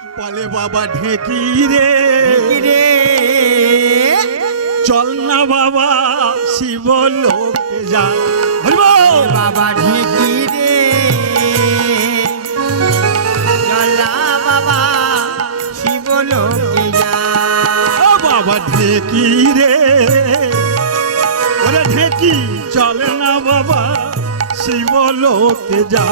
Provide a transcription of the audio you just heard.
বলে বাবা ঢেকি রে রে চল না বাবা শিব লোকে যা বলবো বাবা ঢেকি রে চলা বাবা শিব লোকে যা ও বাবা ঢেকি রে ওরে ঢেকি চল না বাবা শিব লোকে যা